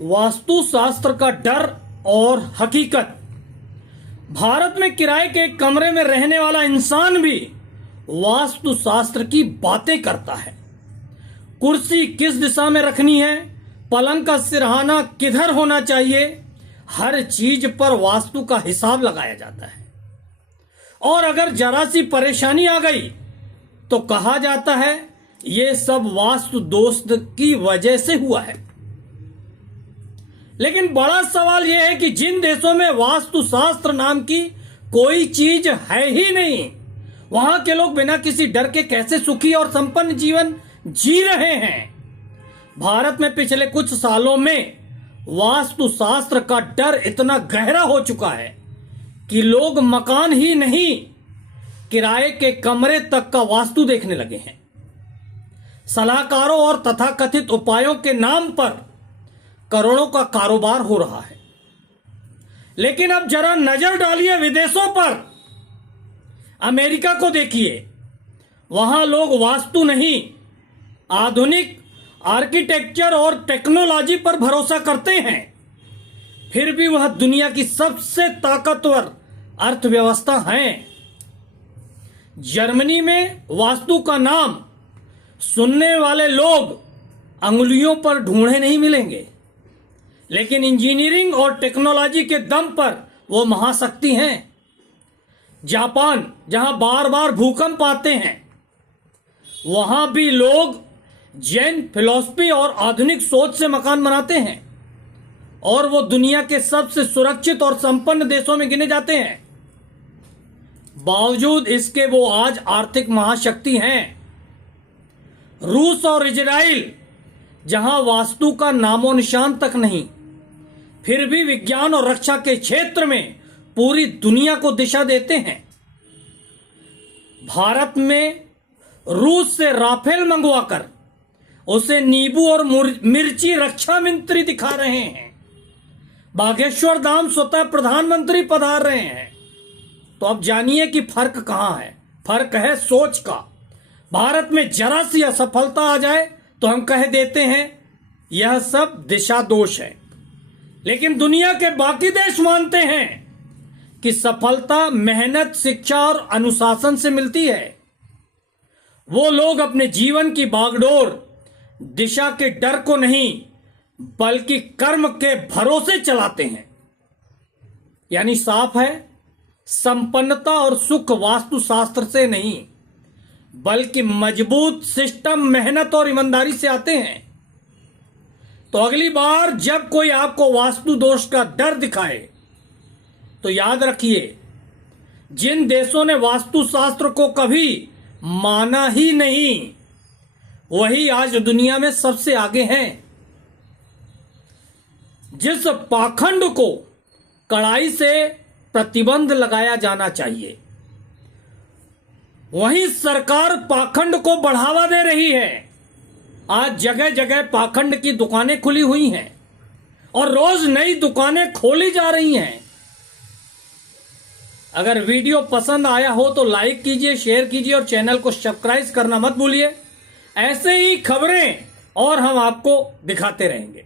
वास्तुशास्त्र का डर और हकीकत। भारत में किराए के एक कमरे में रहने वाला इंसान भी वास्तुशास्त्र की बातें करता है। कुर्सी किस दिशा में रखनी है, पलंग का सिरहाना किधर होना चाहिए, हर चीज पर वास्तु का हिसाब लगाया जाता है। और अगर जरा सी परेशानी आ गई तो कहा जाता है ये सब वास्तु दोष की वजह से हुआ है। लेकिन बड़ा सवाल यह है कि जिन देशों में वास्तुशास्त्र नाम की कोई चीज है ही नहीं, वहां के लोग बिना किसी डर के कैसे सुखी और संपन्न जीवन जी रहे हैं। भारत में पिछले कुछ सालों में वास्तुशास्त्र का डर इतना गहरा हो चुका है कि लोग मकान ही नहीं, किराए के कमरे तक का वास्तु देखने लगे हैं। सलाहकारों और तथाकथित उपायों के नाम पर करोड़ों का कारोबार हो रहा है। लेकिन अब जरा नजर डालिए विदेशों पर। अमेरिका को देखिए, वहां लोग वास्तु नहीं, आधुनिक आर्किटेक्चर और टेक्नोलॉजी पर भरोसा करते हैं। फिर भी वह दुनिया की सबसे ताकतवर अर्थव्यवस्था है। जर्मनी में वास्तु का नाम सुनने वाले लोग अंगुलियों पर ढूंढे नहीं मिलेंगे, लेकिन इंजीनियरिंग और टेक्नोलॉजी के दम पर वो महाशक्ति हैं। जापान, जहां बार बार भूकंप आते हैं, वहां भी लोग जैन फिलॉसफी और आधुनिक सोच से मकान बनाते हैं और वो दुनिया के सबसे सुरक्षित और संपन्न देशों में गिने जाते हैं। बावजूद इसके वो आज आर्थिक महाशक्ति हैं। रूस और इजराइल, जहां वास्तु का नामो निशान तक नहीं, फिर भी विज्ञान और रक्षा के क्षेत्र में पूरी दुनिया को दिशा देते हैं। भारत में रूस से राफेल मंगवाकर उसे नींबू और मिर्ची रक्षा मंत्री दिखा रहे हैं। बागेश्वर धाम स्वतः प्रधानमंत्री पधार रहे हैं। तो अब जानिए कि फर्क कहां है। फर्क है सोच का। भारत में जरा सी असफलता आ जाए तो हम कह देते हैं यह सब दिशा दोष है, लेकिन दुनिया के बाकी देश मानते हैं कि सफलता मेहनत, शिक्षा और अनुशासन से मिलती है। वो लोग अपने जीवन की बागडोर दिशा के डर को नहीं बल्कि कर्म के भरोसे चलाते हैं। यानी साफ है, संपन्नता और सुख वास्तुशास्त्र से नहीं बल्कि मजबूत सिस्टम, मेहनत और ईमानदारी से आते हैं। तो अगली बार जब कोई आपको वास्तु दोष का डर दिखाए तो याद रखिए, जिन देशों ने वास्तुशास्त्र को कभी माना ही नहीं, वही आज दुनिया में सबसे आगे हैं। जिस पाखंड को कड़ाई से प्रतिबंध लगाया जाना चाहिए, वहीं सरकार पाखंड को बढ़ावा दे रही है। आज जगह जगह पाखंड की दुकानें खुली हुई हैं और रोज नई दुकानें खोली जा रही हैं। अगर वीडियो पसंद आया हो तो लाइक कीजिए, शेयर कीजिए और चैनल को सब्सक्राइब करना मत भूलिए। ऐसे ही खबरें और हम आपको दिखाते रहेंगे।